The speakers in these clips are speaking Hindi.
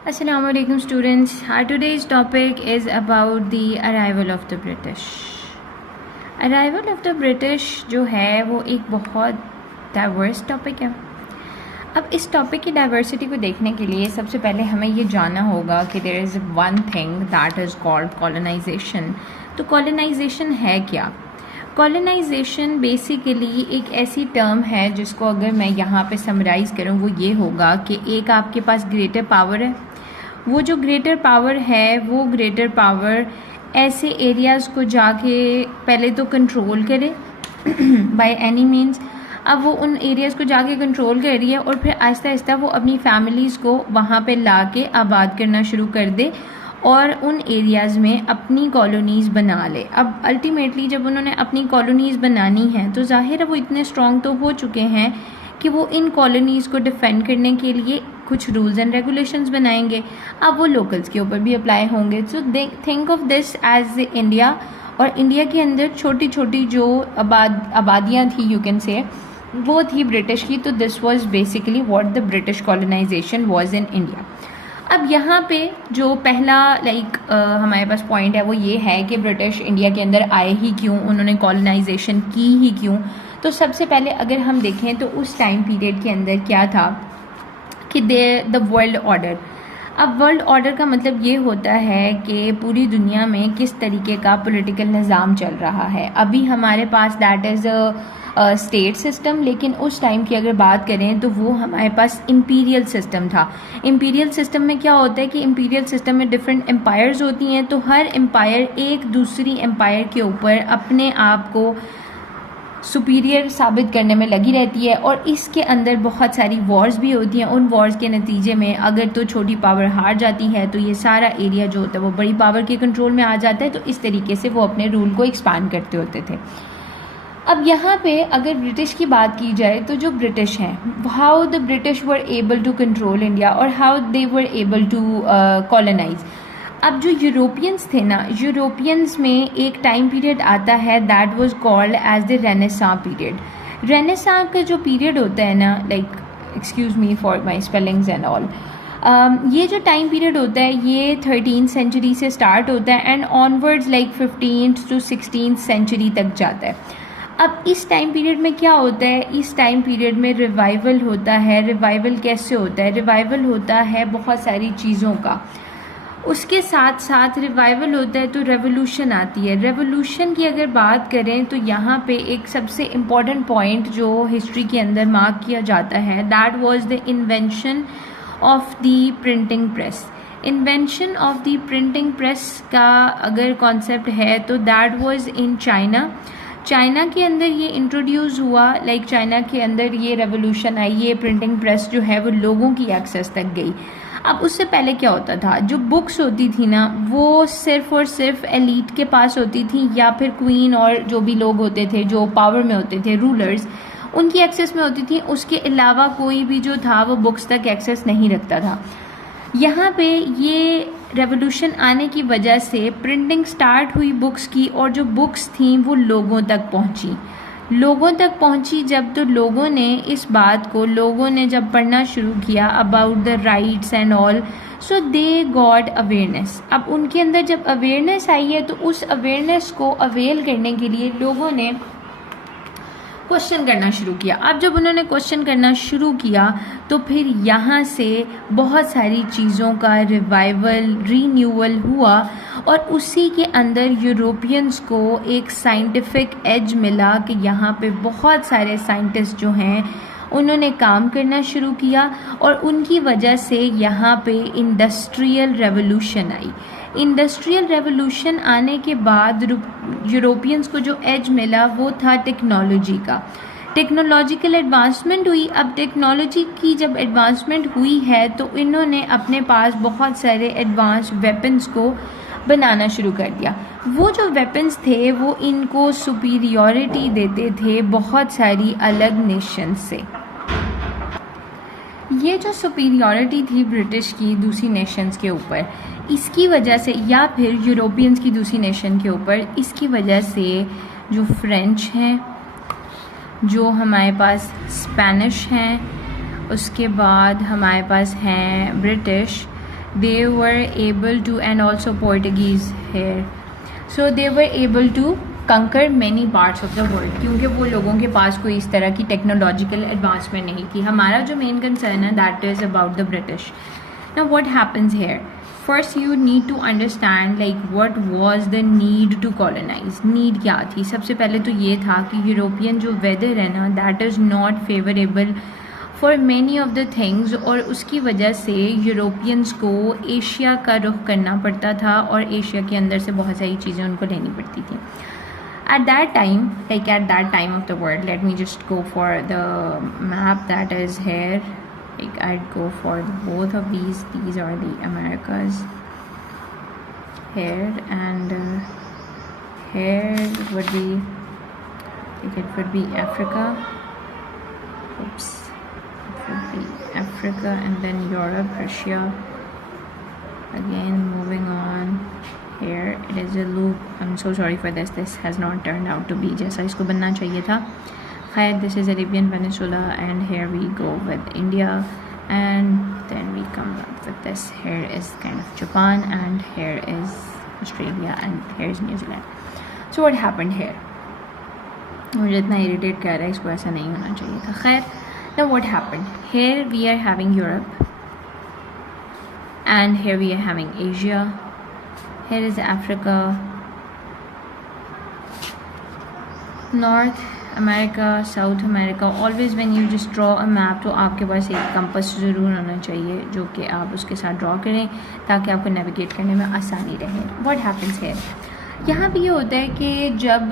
Assalamu alaikum students. Our today's topic is about the arrival of the British. Arrival of the British जो है वो एक बहुत डाइवर्स टॉपिक है. अब इस टॉपिक की डाइवर्सिटी को देखने के लिए सबसे पहले हमें ये जानना होगा कि there is one thing that is called colonisation. तो कॉलोनाइजेशन है क्या? कॉलोनाइजेशन बेसिकली एक ऐसी टर्म है जिसको अगर मैं यहाँ पे समराइज़ करूँ वो ये होगा कि एक आपके पास ग्रेटर पावर है. वो जो ग्रेटर पावर है वो ग्रेटर पावर ऐसे एरियाज़ को जाके पहले तो कंट्रोल करे बाय एनी मीन्स. अब वो उन एरियाज़ को जाके कंट्रोल कर रही है और फिर आहिस्ता आहिस्ता वो अपनी फैमिलीज़ को वहाँ पे ला के आबाद करना शुरू कर दे और उन एरियाज़ में अपनी कॉलोनीज़ बना ले. अब अल्टीमेटली जब उन्होंने अपनी कॉलोनीज़ बनानी है तो जाहिर है वो इतने स्ट्रॉन्ग तो हो चुके हैं कि वो इन कॉलोनीज़ को डिफेंड करने के लिए कुछ रूल्स एंड रेगुलेशंस बनाएंगे. अब वो लोकल्स के ऊपर भी अप्लाई होंगे. So think of this as India. और इंडिया के अंदर छोटी छोटी जो आबादियाँ थी यू कैन से वो थी ब्रिटिश की. तो this was basically what the British colonisation was in India. अब यहाँ पे जो पहला हमारे पास पॉइंट है वो ये है कि ब्रिटिश इंडिया के अंदर आए ही क्यों, उन्होंने कॉलोनाइजेशन की ही क्यों. तो सबसे पहले अगर हम देखें तो उस टाइम पीरियड के अंदर क्या था कि द वर्ल्ड ऑर्डर. अब वर्ल्ड ऑर्डर का मतलब ये होता है कि पूरी दुनिया में किस तरीके का पॉलिटिकल निज़ाम चल रहा है. अभी हमारे पास दैट इज़ स्टेट सिस्टम, लेकिन उस टाइम की अगर बात करें तो वो हमारे पास इम्पीरियल सिस्टम था. इम्पीरियल सिस्टम में क्या होता है कि इम्पीरियल सिस्टम में डिफरेंट एम्पायर्स होती हैं. तो हर एम्पायर एक दूसरी एम्पायर के ऊपर अपने आप को सुपीरियर साबित करने में लगी रहती है और इसके अंदर बहुत सारी वॉर्स भी होती हैं. उन वॉर्स के नतीजे में अगर तो छोटी पावर हार जाती है तो ये सारा एरिया जो होता है वो बड़ी पावर के कंट्रोल में आ जाता है. तो इस तरीके से वो अपने रूल को एक्सपांड करते होते थे. अब यहाँ पे अगर ब्रिटिश की बात की जाए तो जो ब्रिटिश हैं, how the British were able to control India और how they were able to colonize. अब जो यूरोपियंस थे ना, यूरोपियंस में एक टाइम पीरियड आता है that was called as the renaissance period. Renaissance का जो पीरियड होता है ना, excuse me for my spellings and all, ये जो टाइम पीरियड होता है ये 13th सेंचुरी से स्टार्ट होता है and onwards 15th to 16th century तक जाता है. अब इस टाइम पीरियड में क्या होता है, इस टाइम पीरियड में रिवाइवल होता है. रिवाइवल कैसे होता है? रिवाइवल होता है बहुत सारी चीज़ों का. उसके साथ साथ रिवाइवल होता है तो रेवोल्यूशन आती है. रेवोल्यूशन की अगर बात करें तो यहाँ पे एक सबसे इम्पॉर्टेंट पॉइंट जो हिस्ट्री के अंदर मार्क किया जाता है that was the invention of the printing press. Invention of the printing press का अगर कॉन्सेप्ट है तो that was in China. China के अंदर ये इंट्रोड्यूस हुआ. चाइना के अंदर ये रेवोल्यूशन आई, ये प्रिंटिंग प्रेस जो है वो लोगों की एक्सेस तक गई. अब उससे पहले क्या होता था, जो बुक्स होती थी ना वो सिर्फ और सिर्फ एलीट के पास होती थी या फिर क्वीन और जो भी लोग होते थे जो पावर में होते थे, रूलर्स, उनकी एक्सेस में होती थी. उसके अलावा कोई भी जो था वो बुक्स तक एक्सेस नहीं रखता था. यहाँ पे ये रेवोल्यूशन आने की वजह से प्रिंटिंग स्टार्ट हुई बुक्स की और जो बुक्स थी वो लोगों तक पहुँची. लोगों तक पहुंची जब तो लोगों ने इस बात को जब पढ़ना शुरू किया about the rights and all, so they got awareness. अब उनके अंदर जब अवेयरनेस आई है तो उस अवेयरनेस को अवेल करने के लिए लोगों ने क्वेश्चन करना शुरू किया. अब जब उन्होंने क्वेश्चन करना शुरू किया तो फिर यहाँ से बहुत सारी चीज़ों का रिवाइवल, रीन्यूअल हुआ और उसी के अंदर यूरोपियंस को एक साइंटिफिक एज मिला कि यहाँ पे बहुत सारे साइंटिस्ट जो हैं उन्होंने काम करना शुरू किया और उनकी वजह से यहाँ पे इंडस्ट्रियल रेवोल्यूशन आई. इंडस्ट्रियल रेवोल्यूशन आने के बाद यूरोपियंस को जो एज मिला वो था टेक्नोलॉजी का. टेक्नोलॉजिकल एडवांसमेंट हुई. अब टेक्नोलॉजी की जब एडवांसमेंट हुई है तो इन्होंने अपने पास बहुत सारे एडवांस वेपन्स को बनाना शुरू कर दिया. वो जो वेपन्स थे वो इनको सुपीरियॉरिटी देते थे बहुत सारी अलग नेशन से. ये जो सुपीरियॉरिटी थी ब्रिटिश की दूसरी नेशंस के ऊपर, इसकी वजह से या फिर यूरोपियंस की दूसरी नेशन के ऊपर, इसकी वजह से जो फ्रेंच हैं, जो हमारे पास स्पेनिश हैं, उसके बाद हमारे पास हैं British, they were able to, and also Portuguese here, so they were able to कंकर many parts of the world, क्योंकि वो लोगों के पास कोई इस तरह की टेक्नोलॉजिकल एडवांसमेंट नहीं थी. हमारा जो मेन कंसर्न है that is about the British. Now what happens here, first you need to understand like what was the need to colonise. Need क्या थी? सबसे पहले तो ये था कि यूरोपियन जो वेदर है ना that is not favourable for many of the things, और उसकी वजह से यूरोपियंस को एशिया का रुख करना पड़ता था और एशिया के अंदर से बहुत सारी चीज़ें उनको लेनी पड़ती थी. At that time, like at that time of the world, let me just go for the map that is here. Like I'd go for both of these. These are the Americas here, and here would be, like it would be Africa. Oops, it would be Africa, and then Europe, Russia. Again, moving on. Here it is a loop. I'm so sorry for this. This has not turned out to be जैसा इसको बनना चाहिए था. खैर, this is Arabian Peninsula, and here we go with India, and then we come up with this. Here is kind of Japan, and here is Australia, and here is New Zealand. So what happened here? मुझे इतना इरिटेट कर रहा है, इसको ऐसा नहीं होना चाहिए था. खैर, now what happened? Here we are having Europe, and here we are having Asia. Here is Africa, North America, South America. Always when you just draw a map तो आपके पास एक कंपस ज़रूर होना चाहिए जो कि आप उसके साथ ड्रॉ करें ताकि आपको नेविगेट करने में आसानी रहे. What happens here? यहाँ भी ये होता है कि जब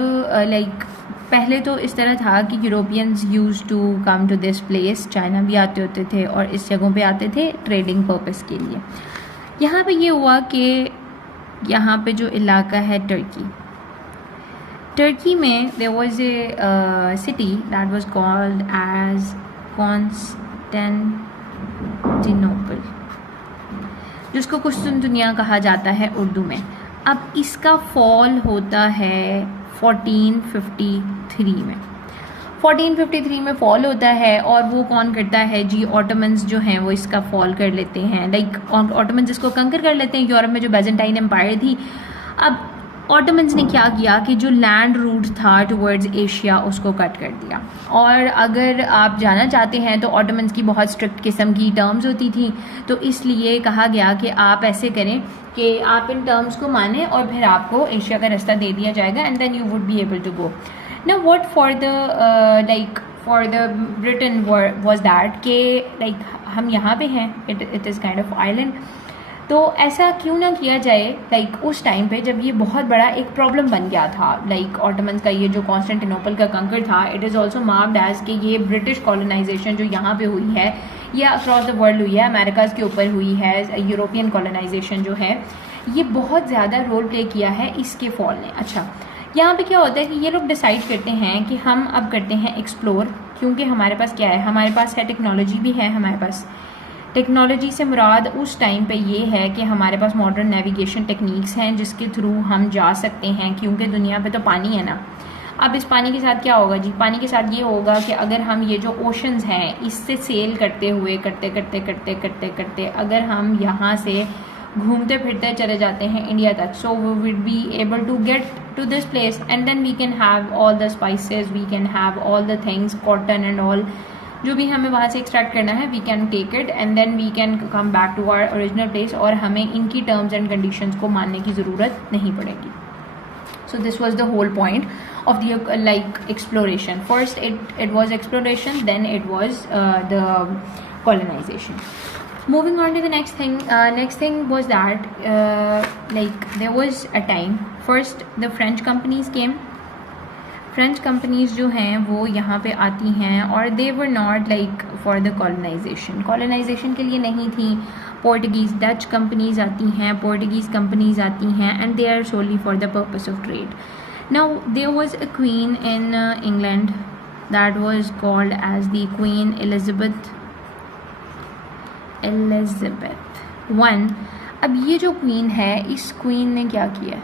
लाइक पहले तो इस तरह था कि Europeans use to come to this place. China भी आते होते थे और इस जगहों पे आते थे ट्रेडिंग पर्पस के लिए. यहाँ पे ये हुआ कि यहाँ पे जो इलाका है टर्की में there was a city that was called as Constantinople, जिसको कुस्तुनतुनिया कहा जाता है उर्दू में. अब इसका फॉल होता है 1453 में. 1453 में फॉल होता है, और वो कौन करता है जी? ऑटोमन्स जो हैं वो इसका फॉल कर लेते हैं. लाइक ऑटोमन्स इसको कंकर कर लेते हैं. यूरोप में जो बैजेंटाइन एम्पायर थी, अब ऑटोमन्स ने क्या किया कि जो लैंड रूट था टुवर्ड्स एशिया उसको कट कर दिया. और अगर आप जाना चाहते हैं तो ऑटोमन्स की बहुत स्ट्रिक्ट किस्म की टर्म्स होती थी, तो इसलिए कहा गया कि आप ऐसे करें कि आप इन टर्म्स को मानें और फिर आपको एशिया का रास्ता दे दिया जाएगा, and then you would be able to go. Now what for the for the Britain was that कि like हम यहाँ पे हैं, it is kind of island. तो ऐसा क्यों ना किया जाए लाइक उस टाइम पे जब ये बहुत बड़ा एक प्रॉब्लम बन गया था. लाइक ऑटोमन्स का ये जो कॉन्स्टेंटिनोपल का कंकर था, it is also marked as कि ये ब्रिटिश कॉलोनाइजेशन जो यहाँ पे हुई है ये अक्रॉस द वर्ल्ड हुई है, अमेरिकाज़ के ऊपर हुई है. यूरोपियन कॉलोनाइजेशन जो है ये बहुत ज़्यादा रोल प्ले किया है इसके फॉल ने. अच्छा, यहाँ पे क्या होता है कि ये लोग डिसाइड करते हैं कि हम अब करते हैं एक्सप्लोर, क्योंकि हमारे पास क्या है, हमारे पास है टेक्नोलॉजी भी है. हमारे पास टेक्नोलॉजी से मुराद उस टाइम पे ये है कि हमारे पास मॉडर्न नेविगेशन टेक्निक्स हैं जिसके थ्रू हम जा सकते हैं, क्योंकि दुनिया पे तो पानी है ना. अब इस पानी के साथ क्या होगा जी? पानी के साथ ये होगा कि अगर हम ये जो ओशंस हैं इससे सेल करते हुए करते करते करते करते करते अगर हम यहाँ से घूमते फिरते चले जाते हैं इंडिया तक, so we will be able to get to this place, and then we can have all the spices, we can have all the things, cotton and all, जो भी हमें वहाँ से एक्सट्रैक्ट करना है we can take it, and then we can come back to our original place, और हमें इनकी टर्म्स एंड कंडीशंस को मानने की ज़रूरत नहीं पड़ेगी. So this was the whole point of the like exploration. First it was exploration, then it was the colonization. Moving on to the next thing. Next thing was that like there was a time first the French companies came. French companies जो हैं वो यहाँ पे आती हैं और they were not like for the colonization के लिए नहीं थी. पोर्टुगीज़ डच कंपनीज़ आती हैं, पोर्टुगीज़ कंपनीज़ आती हैं, and they are solely for the purpose of trade. Now there was a queen in England that was called as the queen Elizabeth one. अब ये जो क्वीन है, इस क्वीन ने क्या किया?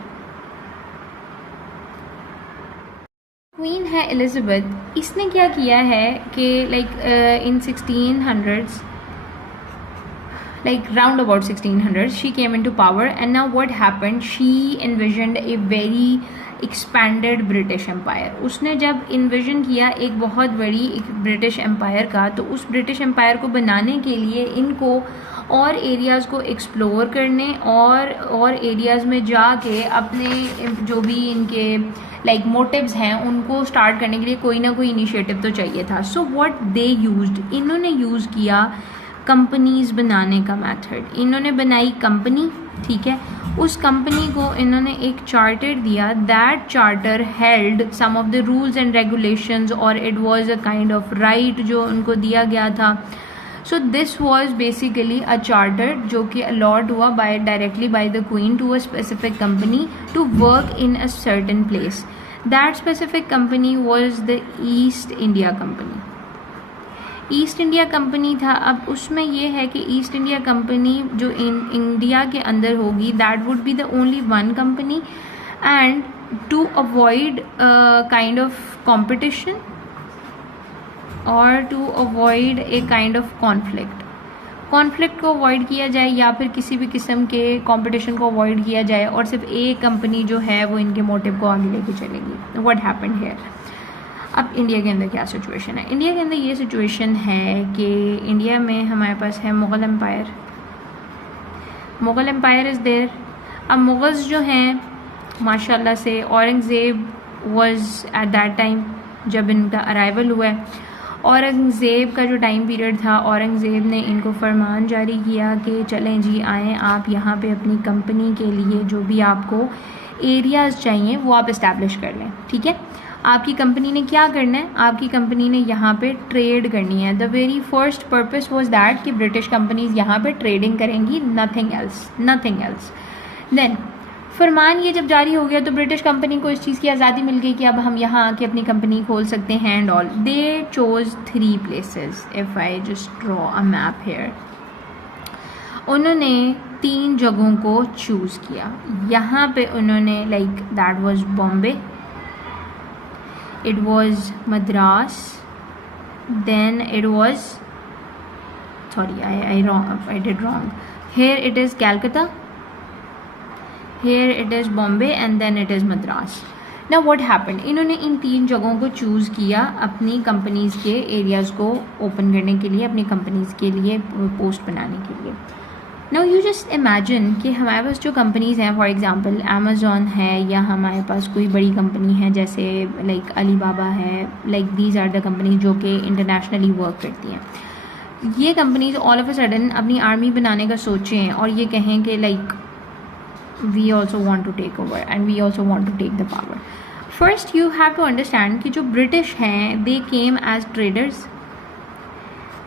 क्वीन है एलिजाबेथ, इसने क्या किया है कि like in 1600s like round about 1600s she came into power, and now what happened, she envisioned a very expanded British Empire. उसने जब envision किया एक बहुत बड़ी एक British Empire का, तो उस British Empire को बनाने के लिए इनको और एरियाज़ को एक्सप्लोर करने और एरियाज़ में जाके अपने जो भी इनके लाइक मोटिव्स हैं उनको स्टार्ट करने के लिए कोई ना कोई इनिशिएटिव तो चाहिए था. सो व्हाट दे यूज्ड, इन्होंने यूज़ किया कंपनीज बनाने का मेथड. इन्होंने बनाई कंपनी, ठीक है. उस कंपनी को इन्होंने एक चार्टर दिया. That charter held some of the rules and regulations, और it was a kind of right जो उनको दिया गया था. So this was basically a charter जो कि अलॉट हुआ directly by the queen to a specific company to work in a certain place. That specific company was the East India company. East India company था. अब उसमें ये है कि ईस्ट इंडिया कंपनी जो इंडिया के अंदर होगी, that would be the only one company, and to avoid kind of competition और to avoid a kind of conflict को अवॉइड किया जाए, या फिर किसी भी किस्म के कंपटीशन को अवॉइड किया जाए, और सिर्फ एक कंपनी जो है वो इनके मोटिव को आगे लेके चलेगी. What happened here. अब इंडिया के अंदर क्या सिचुएशन है. इंडिया के अंदर ये सिचुएशन है कि इंडिया में हमारे पास है Mughal empire. Mughal empire is there. अब मुग़ल्स जो हैं माशाल्लाह से, Aurangzeb was at that time जब इनका अराइवल हुआ है. औरंगज़ेब का जो टाइम पीरियड था, औरंगज़ेब ने इनको फरमान जारी किया कि चलें जी आएँ, आप यहाँ पे अपनी कंपनी के लिए जो भी आपको एरियाज़ चाहिए वो आप इस्टेब्लिश कर लें, ठीक है. आपकी कंपनी ने क्या करना है, आपकी कंपनी ने यहाँ पे ट्रेड करनी है. The very first purpose was that कि ब्रिटिश कंपनीज यहाँ पे ट्रेडिंग करेंगी, नथिंग एल्स. देन फरमान ये जब जारी हो गया तो ब्रिटिश कंपनी को इस चीज़ की आज़ादी मिल गई कि अब हम यहाँ आके अपनी कंपनी खोल सकते हैं and all. They chose 3 places. If I just draw a map here, उन्होंने 3 जगहों को चूज़ किया. यहाँ पे उन्होंने like that was Bombay, it was Madras, then it was, sorry, I did wrong. Here it is Calcutta, here it is Bombay, and then it is Madras. Now what happened, इन्होंने इन 3 जगहों को चूज़ किया अपनी कंपनीज़ के एरियाज़ को ओपन करने के लिए, अपनी कंपनीज़ के लिए पोस्ट बनाने के लिए. नाउ यू जस्ट इमेजिन कि हमारे पास जो कंपनीज़ हैं, फॉर एग्जांपल अमेज़ॉन है, या हमारे पास कोई बड़ी कंपनी है जैसे लाइक अलीबाबा है, like these are the company जो कि इंटरनेशनली वर्क करती हैं. ये companies all of a sudden अपनी आर्मी बनाने का सोचें और ये कहें कि like we also want to take over and we also want to take the power. First you have to understand कि जो ब्रिटिश हैं they came as traders.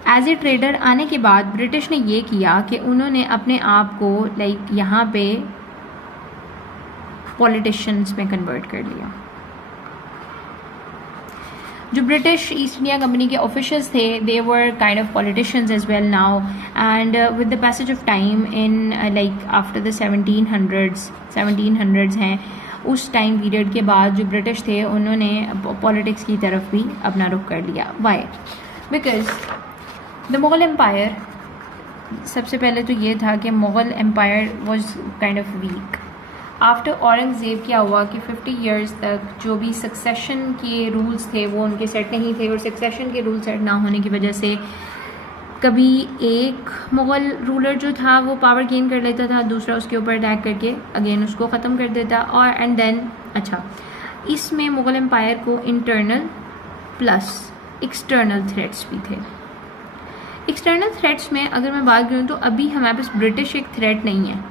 As a trader आने के बाद ब्रिटिश ने ये किया कि उन्होंने अपने आप को लाइक यहाँ पे पॉलिटिशियंस में कन्वर्ट कर लिया. जो ब्रिटिश ईस्ट इंडिया कंपनी के ऑफिशियल्स थे they were kind of politicians as well now, and with the passage of time in like after the 1700s हैं, उस टाइम पीरियड के बाद जो ब्रिटिश थे उन्होंने पॉलिटिक्स की तरफ भी अपना रुख कर लिया. Why? Because the Mughal empire, सबसे पहले तो ये था कि Mughal empire was kind of weak. After Aurangzeb क्या हुआ कि 50 इयर्स तक जो भी सक्सेशन के रूल्स थे वो उनके सेट नहीं थे, और सक्सेशन के रूल सेट ना होने की वजह से कभी एक मुग़ल रूलर जो था वो पावर गेन कर लेता था, दूसरा उसके ऊपर अटैक करके अगेन उसको ख़त्म कर देता. और एंड देन अच्छा, इसमें मुग़ल एम्पायर को इंटरनल प्लस एक्सटर्नल थ्रेट्स भी थे. एक्सटर्नल थ्रेट्स में अगर मैं बात करूँ तो अभी हमारे पास ब्रिटिश एक थ्रेट नहीं है,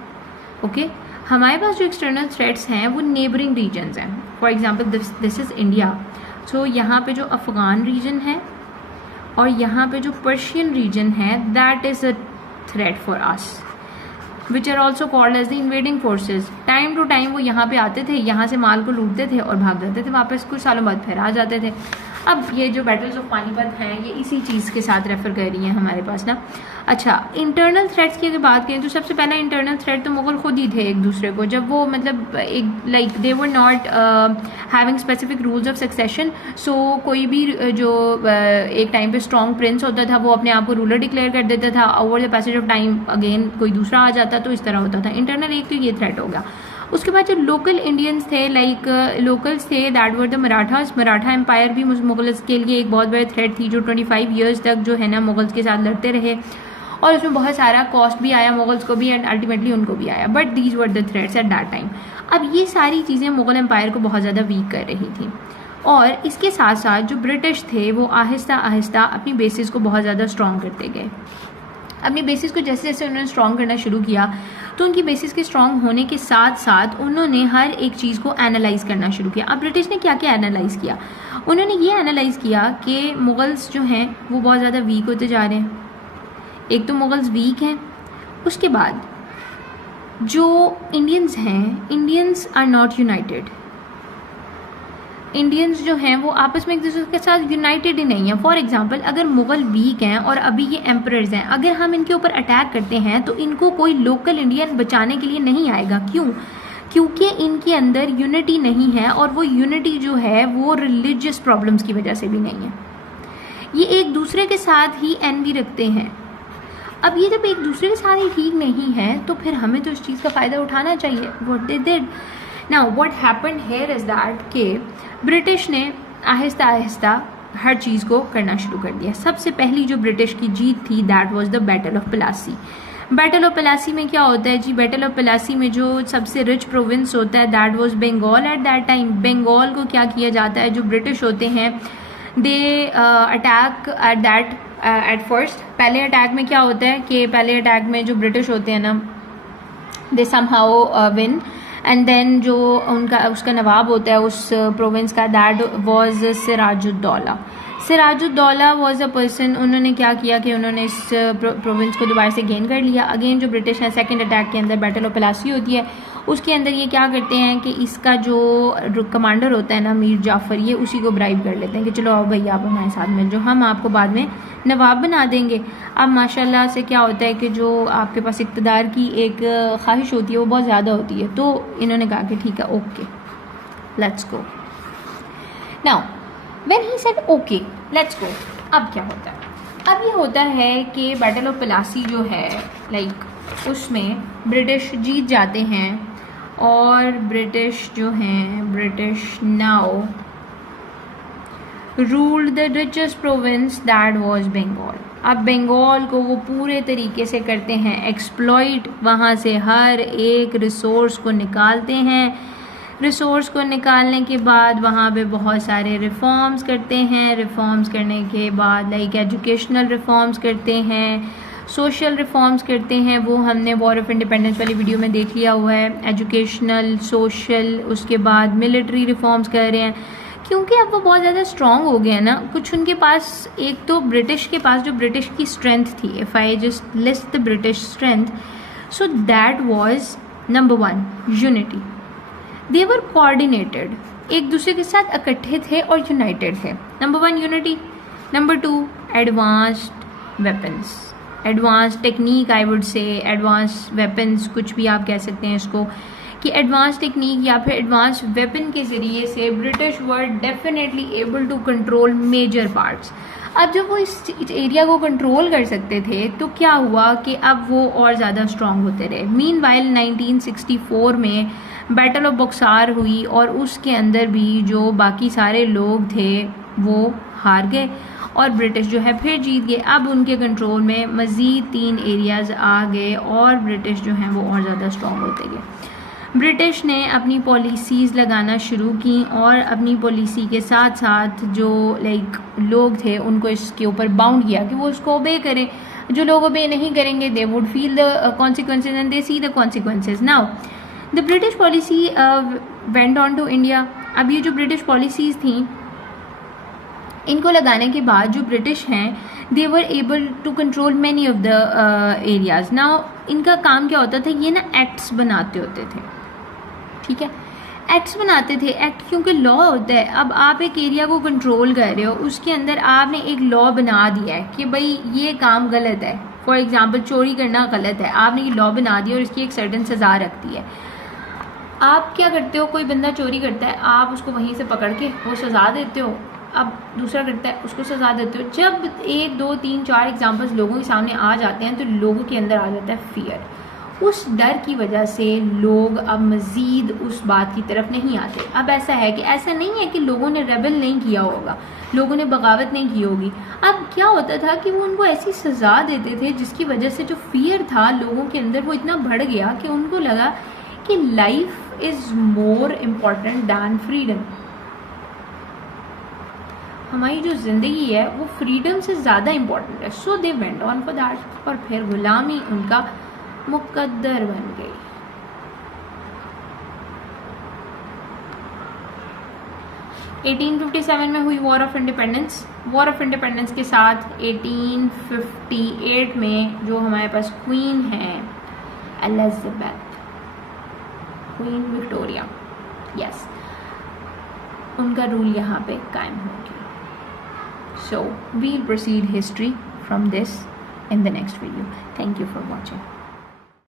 ओके. हमारे पास जो एक्सटर्नल थ्रेट्स हैं वो नेबरिंग रीजन्स हैं. For example this is India. So यहाँ पे जो अफ़गान रीजन है और यहाँ पे जो पर्शियन रीजन है that is a threat for us, which are also called as the invading forces. Time to time वो यहाँ पे आते थे, यहाँ से माल को लूटते थे और भाग जाते थे वापस, कुछ सालों बाद फिर आ जाते थे. अब ये जो बैटल्स ऑफ पानीपत हैं ये इसी चीज़ के साथ रेफर कर रही हैं हमारे पास ना। अच्छा, इंटरनल थ्रेट्स की अगर बात करें तो सबसे पहला इंटरनल थ्रेट तो मुग़ल खुद ही थे एक दूसरे को, जब वो मतलब एक like they were not having specific rules of succession. So कोई भी जो एक टाइम पे स्ट्रॉन्ग प्रिंस होता था वो अपने आप को रूलर डिक्लेयर कर देता था, over the passage of time again कोई दूसरा आ जाता, तो इस तरह होता था। इंटरनल एक तो ये थ्रेट हो गया। उसके बाद जो लोकल इंडियंस थे, लाइक लोकल्स थे, that were the Marathas. Maratha empire भी मुगल्स के लिए एक बहुत बड़ा थ्रेट थी, जो 25 ईयर्स तक जो है ना मुगल्स के साथ लड़ते रहे, और उसमें बहुत सारा कॉस्ट भी आया मुगल्स को भी एंड अल्टीमेटली उनको भी आया, but these were the threats eight that time. अब ये सारी चीज़ें मुगल एम्पायर को बहुत ज़्यादा वीक कर रही थी, और इसके साथ साथ जो ब्रिटिश थे वो आहिस्ता आहिस्ता अपनी बेसिस को बहुत ज़्यादा स्ट्रॉन्ग करते गए। अपनी बेसिस को जैसे जैसे उन्होंने स्ट्रॉन्ग करना शुरू किया तो उनकी बेसिस के स्ट्रॉन्ग होने के साथ साथ उन्होंने हर एक चीज़ को एनालाइज करना शुरू किया। अब ब्रिटिश ने क्या क्या एनालाइज किया? उन्होंने ये एनालाइज किया कि मुगल्स जो हैं वो बहुत ज़्यादा वीक होते जा रहे हैं। एक तो मुगल्स वीक हैं, उसके बाद जो इंडियंस हैं, Indians are not united. Indians जो हैं वो आपस में एक दूसरे के साथ यूनाइटेड ही नहीं है। फॉर एग्जांपल, अगर मुग़ल वीक हैं और अभी ये एम्परर्स हैं, अगर हम इनके ऊपर अटैक करते हैं तो इनको कोई लोकल इंडियन बचाने के लिए नहीं आएगा। क्यों? क्योंकि इनके अंदर यूनिटी नहीं है, और वो यूनिटी जो है वो रिलीजियस प्रॉब्लम्स की वजह से भी नहीं है। ये एक दूसरे के साथ ही एनवी रखते हैं। अब ये जब एक दूसरे के साथ ही ठीक नहीं है तो फिर हमें तो इस चीज़ का फ़ायदा उठाना चाहिए। What they did now, what happened here is that के ब्रिटिश ने आहिस्ता आहिस्ता हर चीज़ को करना शुरू कर दिया। सबसे पहली जो ब्रिटिश की जीत थी that was the battle of Plassey. Battle of Plassey में क्या होता है जी? बैटल ऑफ प्लासी में जो सबसे रिच प्रोविंस होता है that was Bengal at that time. Bengal को क्या किया जाता है, जो ब्रिटिश होते हैं they attack at that at first. पहले अटैक में क्या होता है कि पहले अटैक में जो ब्रिटिश होते हैं ना they somehow win, and then जो उनका उसका नवाब होता है उस प्रोविंस का that was Sirajuddaula. Sirajuddaula was a person, उन्होंने क्या किया कि उन्होंने इस प्रोविंस को दोबारा से गेन कर लिया। अगेन जो ब्रिटिश है सेकंड अटैक के अंदर बैटल ऑफ प्लासी होती है, उसके अंदर ये क्या करते हैं कि इसका जो कमांडर होता है ना मीर जाफ़र, ये उसी को ब्राइब कर लेते हैं कि चलो आओ भैया आप हमारे साथ मिल जाओ, हम आपको बाद में नवाब बना देंगे। अब माशाल्लाह से क्या होता है कि जो आपके पास इक़्तिदार की एक ख्वाहिश होती है वो बहुत ज़्यादा होती है, तो इन्होंने कहा कि ठीक है okay let's go. Now when he said okay let's go, अब क्या होता है? अब ये होता है कि बैटल ऑफ प्लासी जो है लाइक उसमें ब्रिटिश जीत जाते हैं, और ब्रिटिश जो हैं British now ruled the richest province that was Bengal. अब बंगाल को वो पूरे तरीके से करते हैं एक्सप्लॉइट, वहाँ से हर एक रिसोर्स को निकालते हैं। रिसोर्स को निकालने के बाद वहाँ पे बहुत सारे रिफॉर्म्स करते हैं। रिफॉर्म्स करने के बाद लाइक एजुकेशनल रिफॉर्म्स करते हैं, सोशल रिफॉर्म्स करते हैं। वो हमने वॉर ऑफ इंडिपेंडेंस वाली वीडियो में देख लिया हुआ है। एजुकेशनल, सोशल, उसके बाद मिलिट्री रिफॉर्म्स कर रहे हैं, क्योंकि अब वो बहुत ज़्यादा स्ट्रॉन्ग हो गए हैं ना। कुछ उनके पास, एक तो ब्रिटिश के पास जो ब्रिटिश की स्ट्रेंथ थी, if I just list the British strength, so that was number 1 unity. They were coordinated, एक दूसरे के साथ इकट्ठे थे और यूनाइटेड थे। Number 1 unity, number 2 advanced weapons, advance technique, I would say advance weapons, कुछ भी आप कह सकते हैं इसको कि एडवांस टेक्निक या फिर एडवांस वेपन के ज़रिए से British were definitely able to control major parts. अब जब वो इस एरिया को कंट्रोल कर सकते थे तो क्या हुआ कि अब वो और ज़्यादा स्ट्रॉन्ग होते रहे। मीनवाइल 1964 में बैटल ऑफ बक्सार हुई, और उसके अंदर भी जो बाकी सारे लोग थे वो हार गए और ब्रिटिश जो है फिर जीत गए। अब उनके कंट्रोल में मज़ीद 3 एरियाज़ आ गए और ब्रिटिश जो हैं वो और ज़्यादा स्ट्रॉन्ग होते गए। ब्रिटिश ने अपनी पॉलिसीज़ लगाना शुरू की, और अपनी पॉलिसी के साथ साथ जो लाइक लोग थे उनको इसके ऊपर बाउंड किया कि वो उसको ओबे करें। जो लोग ओबे नहीं करेंगे they would feel the consequences and they see the consequences. Now the British policy went on to India. अब ये जो ब्रिटिश पॉलिसीज़ थी इनको लगाने के बाद जो ब्रिटिश हैं they were able to control many of the areas. Now इनका काम क्या होता था, ये ना एक्ट्स बनाते होते थे, ठीक है। एक्ट्स बनाते थे। एक्ट क्योंकि लॉ होता है। अब आप एक एरिया को कंट्रोल कर रहे हो, उसके अंदर आपने एक लॉ बना दिया है कि भाई ये काम गलत है। फॉर एग्जांपल चोरी करना गलत है, आपने ये लॉ बना दिया और इसकी एक सर्टेन सज़ा रखती है। आप क्या करते हो, कोई बंदा चोरी करता है, आप उसको वहीं से पकड़ के वो सज़ा देते हो। अब दूसरा करता है, उसको सज़ा देते हो। जब 1 2 3 4 एग्जाम्पल्स लोगों के सामने आ जाते हैं तो लोगों के अंदर आ जाता है फियर। उस डर की वजह से लोग अब मज़ीद उस बात की तरफ नहीं आते। अब ऐसा है कि ऐसा नहीं है कि लोगों ने रेबल नहीं किया होगा, लोगों ने बगावत नहीं की होगी। अब क्या होता था कि वो उनको ऐसी सज़ा देते थे जिसकी वजह से जो फियर था लोगों के अंदर वो इतना बढ़ गया कि उनको लगा कि life is more important than freedom. हमारी जो ज़िंदगी है वो फ्रीडम से ज़्यादा इम्पॉर्टेंट है। So they went on for that, और फिर गुलामी उनका मुकद्दर बन गई। – 1857 में हुई war of independence. War of independence के साथ 1858 में जो हमारे पास क्वीन है एलिजाबेथ, क्वीन विक्टोरिया, यस, उनका रूल यहाँ पे कायम हो गया। So we'll proceed history from this in the next video. Thank you for watching.